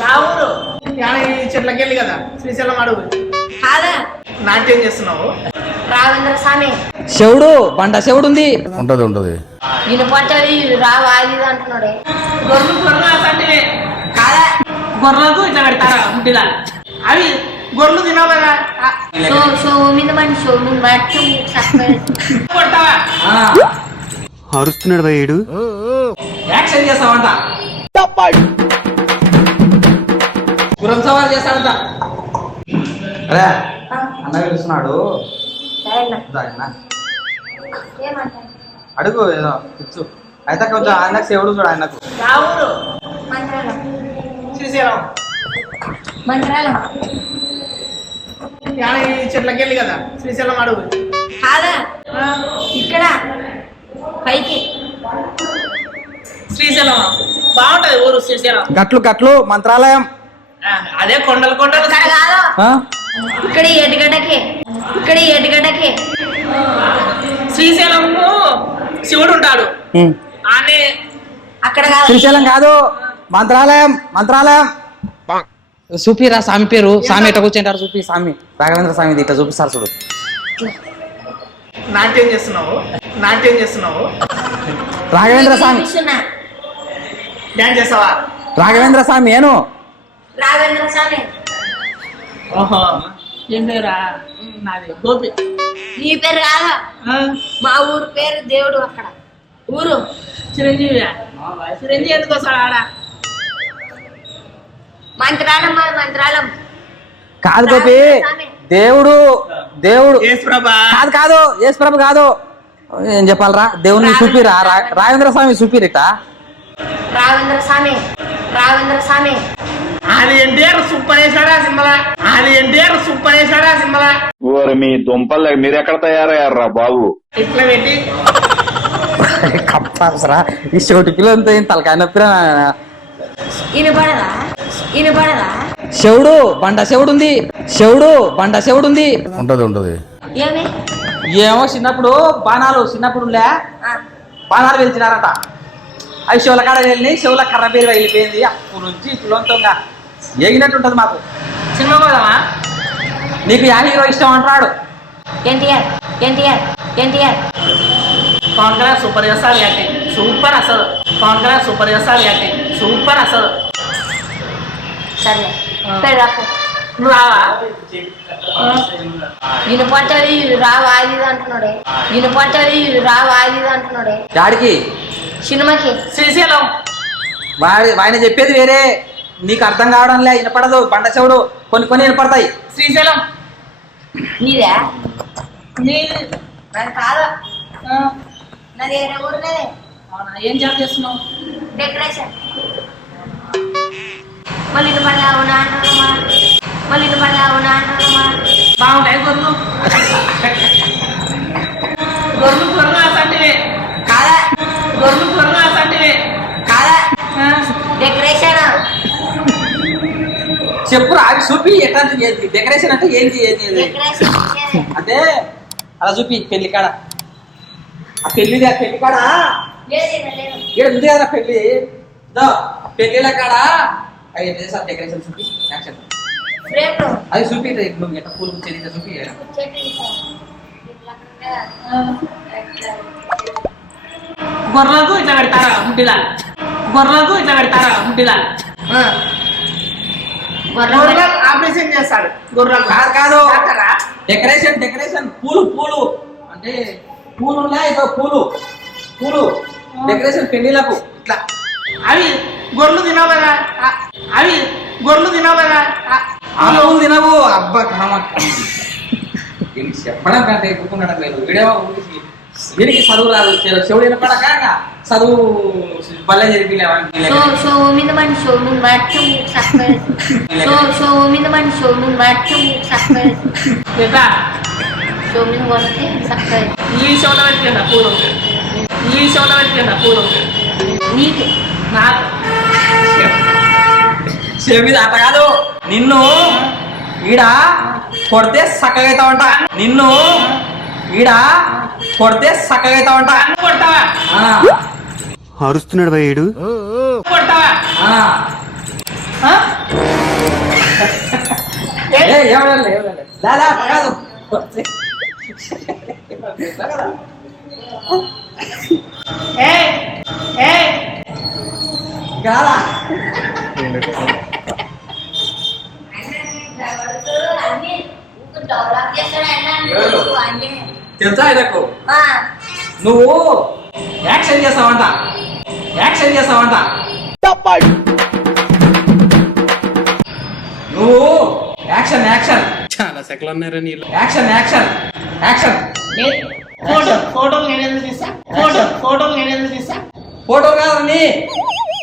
ఈ చెట్లకెళ్ళి కదా శ్రీశైలం అడుగు కాదా? నాట్యం చేస్తున్నావు? రావేంద్ర స్వామి. శివుడు బండ శివుడు ఉంది ఉంటది ఉంటది. ఈయన పట్టది రావు అది ఇది అంటున్నాడే. గొర్రెలు గొర్రెలు అసంటివే కాదా? గొర్రెలకు ఇట్లా పెడతారా ముట్టిలా అవి గొర్రెలు తినవు కదా షో షో మీద మన షో మీద మట్టి కొడతావా? అరుస్తున్నాడు భయ్యుడు యాక్షన్ చేస్తావంట. గురం సవాల్ చేస్తాడంట. అరే అన్న? పిలుస్తున్నాడు అడుగు ఏదో ఇచ్చు అయితే కొంచెం ఆయనకు శివుడు చూడు ఆయనకు. శ్రీశైలం. మంత్రాలం చెట్లకెళ్ళి కదా? శ్రీశైలం అడుగు. కాదా? ఇక్కడ. పైకి. శ్రీశైలం. బాగుంటది ఊరు శ్రీశైలం. గట్లు గట్లు మంత్రాలయం. అదే కొండలు కొండలు. ఇక్కడ కాదు. ఆ? ఇక్కడ ఎటుగడ్డకి ఇక్కడ ఎటుగడ్డకి శ్రీశైలము శివుడు ఉంటాడు. ఆనే అక్కడ కాదు. శ్రీశైలం కాదు. మంత్రాలయం మంత్రాలయం. చూపిరా స్వామి పేరు. స్వామి ఎట్ట కూర్చుంటారు? చూపి స్వామి. రాఘవేంద్ర స్వామి ఇట్లా చూపిస్తారు చూడు. నాట్యం చేస్తున్నావు. నాట్యం చేస్తున్నావు. రాఘవేంద్ర స్వామి. డ్యాన్స్ చేస్తావా? రాఘవేంద్ర స్వామి ఏను? రాఘవేంద్ర స్వామి ఓహో ఏం పేరా నాది గోపి. నీ పేరు కాదా మా ఊరు పేరు దేవుడు అక్కడ. ఊరు? చిరంజీవి చిరంజీవి ఎందుకు వస్తాడు ఆడ? మంత్రాలం మాది మంత్రాలం కాదు గోపి దేవుడు దేవుడు. కాదు కాదు యేసు ప్రభు కాదు. ఏం చెప్పాలరా? దేవుని చూపిరా? రాఘవేంద్ర స్వామి చూపిరిట? రాఘవేంద్ర స్వామి రాఘవేంద్ర స్వామి. అది ఎన్టీఆర్ సూపర్ వేసాడా సింబలా అది ఎన్టీఆర్ సూపర్ వేసాడా సింబలా ఓరి మీ దుంపలు మీరెక్కడ తయారయ్యారా బాబు? ఇట్లా పెట్టి. కప్పాసరా ఈ చెవిటి పిల్లలతో ఏం తలకాయ నొప్పిరా శివుడు బండ శివుడు ఉంది శివుడు బండ శివుడు ఉంది ఉంటది ఉంటది. ఏమి? ఏమో చిన్నప్పుడు బాణాలు చిన్నప్పుడు లే ఆ, బాణాలు వెళ్తున్నారట అవి శివుల కాడ వెళ్ళి శివుల కర్ర పేరు వెళ్ళిపోయింది అప్పటి నుంచి కులంతంగా ఎగినట్టు ఉంటుంది మాకు? సినిమా పోదామా నీకు యా హీరో ఇష్టం అంటున్నాడు. NTR NTR NTR. Pawan Kalyan super చేస్తాడు యాక్టింగ్. సూపర్ అసలు. పవన్ కళ్యాణ్ సూపర్ చేస్తాడు యాక్టింగ్. సూపర్ అసలు. సరే రావా? రావు ఇది అంటున్నాడే. రావు ఇది అంటున్నాడే. సినిమాకి. శ్రీశైలం. వాడి ఆయన చెప్పేది వేరే. నీకు అర్థం కావడం లే వినపడదు. బండ శివుడు కొన్ని కొన్ని వినపడతాయి. శ్రీశైలం. నీదే? నీ నాది కాదు. ఆ, నాది వేరే ఊరినదే అవునా ఏం జాబ్ చేస్తున్నావు? డెకరేషన్. మళ్ళీ ఇటు పడలా అవునా అంటారమ్మా మళ్ళీ ఇటు పడలా అవునా అంటారమ్మా బాగుంటాయి గొర్రెలు గొర్రెలు గొర్రెలు అసంటివే కాదా? గొర్రెలు గొర్రెలు అసంటివే కాదా ఆ, డెకరేషన్ చెప్పురా అవి చూపి ఎట్లా ఏంది? డెకరేషన్ అంటే ఏంటి చేసేది. అంటే అలా చూపి పెళ్ళి కాడ. ఆ పెళ్ళిది ఆ పెళ్ళి కాడ? లేదు ఈయన లేదు. ఇక్కడ ఉంది కదా పెళ్ళి? దో పెళ్ళిల కాడ? అవి చేసా డెకరేషన్ చూపి అది చూపి నువ్వు ఎట్లా పూలు ఇట్లా చూపి. గొర్రెలకు ఇట్లా పెడతారా ముట్టిలా గొర్రెలకు ఇట్లా పెడతారా ముట్టిలా ఆ. గొర్రె గొర్రెలకు ఆపరేషన్ చేస్తాడు. గొర్రెలకు కాదు? Decoration decoration. పూలు పూలు. అంటే పూలు ఉన్నాయి ఇదో పూలు. పూలు డెకరేషన్ పెళ్ళిలకు ఇట్లా. అవి గొర్రెలు తినవు కదా ఆ, అవి గొర్రెలు తినవు కదా ఆ, ఆ పూలు తినవు. అబ్బా. దీనికి చెప్పడం కంటే వీడేమో ఊరికి వీడికి చదువు రాదు చె- చెవుడు వినపడక ఇంకా చదువు బల్ల జరిపి షో షో మీద మన షో మీద మన షో షో ఈ షోలో పెట్టిందా? ఈ షోలో పెట్టిందా? నీకు. నాకు. కాదు. నిన్ను ఈడ కొడితే సక్కగైతావంట. నిన్ను ఈడ కొడితే సక్కగైతావంట. నన్ను కొడతావా? ఆ, అరుస్తున్నాడు భయ్యుడు తెలుసా ఇదకు నువ్వు యాక్షన్ చేస్తావంట. యాక్షన్ చేస్తావంట. నువ్వు యాక్షన్ యాక్షన్. చాలా సెకలు ఉన్నారా నీళ్ళు. Action action action. ఫోటో ఫోటోలు నేను ఎందుకు తీస్తా? ఫోటో ఫోటోలు నేను ఎందుకు తీస్తా? ఫోటో కాదు నీ.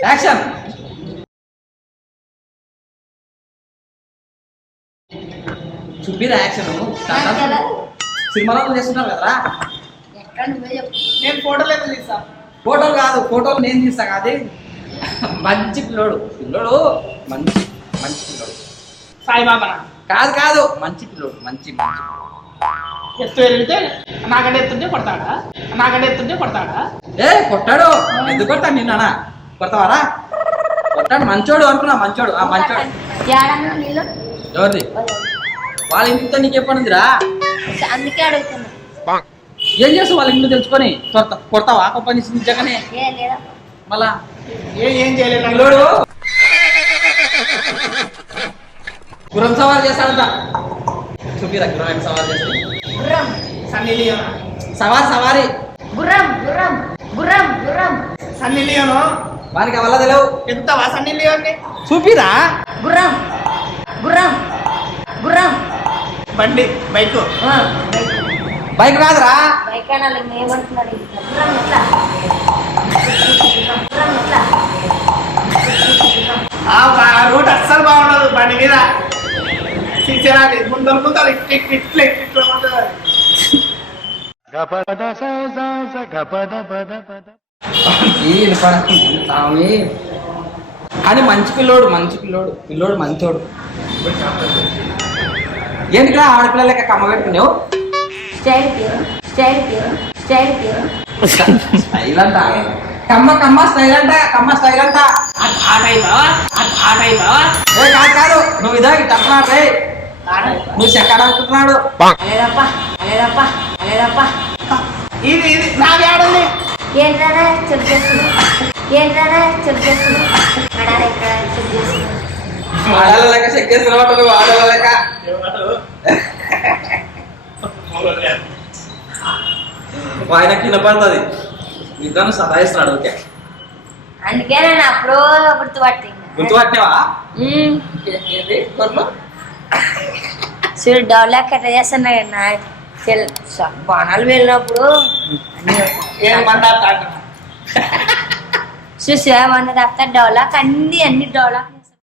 యాక్షన్. చూపిరా యాక్షన్. సినిమాలో చేస్తున్నారు కదరా. ఎక్కడ నువ్వే చెప్పు. నేను ఫోటోలు ఎందుకు తీస్తా? ఫోటోలు కాదు ఫోటోలు నేను తీస్తా కాదు మంచి పిల్లోడు. పిల్లోడు మంచి మంచి పిల్లోడు. సాయిబాబా కాదు కాదు మంచి పిల్లోడు మంచి మంచి ఎత్తు ఎరిగితే నాకంటే ఎత్తుంటే కొడతాడా? నాకంటే ఎత్తుంటే కొడతాడా? ఏ కొట్టాడు. ఎందుకు కొట్టా నిన్న కొడతావారా? కొట్టాడు మంచోడు అంటున్నా మంచోడు ఆ మంచోడు. ఎవరిది? వాళ్ళ ఇంటితో నీకు ఎప్పనుందిరా అందుకే అడుగుతున్నా. ఏం చేస్తావు? వాళ్ళ ఇంట్లో తెలుసుకొని కొడతా- కొడతావా? ఒక పని నిజంగానే? ఏ మళ్ళా? ఏ ఏం చేయలేదు గుర్రం సవాల్ చేస్తాడంట. చూపిరా గుర్రం ఎట్లా సవాల్ గుర్రం. లియోన్? సవాల్ సవారి. గుర్రం గుర్రం గుర్రం గుర్రం. సన్నీ లియోను? వానికి వల్ల తెలియవు ఎక్కుతావా సన్నీ లియోన్ని చూపిరా. గుర్రం గుర్రం గుర్రం. బండి బైక్. బైక్ రాదురా. రూట్ అస్సలు బాగుండదు బండి మీద. సిసిరాది ముందర ముందర ఇట్లా ఇట్లా ఇట్లా ఇట్లా ఉంటుంది. ఈ వినపడకుండా స్వామి కానీ మంచి పిల్లోడు మంచి పిల్లోడు పిల్లోడు మంచోడు. ఏంటిరా ఆడపిల్ల లెక్క కమ్మ పెట్టుకున్నావు స్టైల్ అంట కమ్మ కమ్మ స్టైల్ అంట కమ్మ స్టైల్ అంట ఆట అయిపోవా ఆట అయిపోవా ఏ కాదు కాదు. నువ్వు ఇదా ఇట్లా అంటున్నాడు రే. నువ్వు చెక్కడ అనుకుంటున్నాడు అలేదప్పా అలేదప్పా అలేదప్పా ఇది ఇది నాది ఆడండి ఏంటనే ఏంటనే ఇక్కడ ఆడాల లెక్క చెక్ ఆడాల లెక్క ఆయన కింద పడుతుంది. ఇద్దరు సతాయిస్తున్నాడు ఓకే. అందుకే నేను అప్పుడో గుర్తుపట్టి గుర్తుపట్టినావా? చూడు డెవలప్ ఎట్లా నా బాణాలు వెళ్ళినప్పుడు చూసా మన తప్ప డెవలప్ అన్ని అన్ని డెవలప్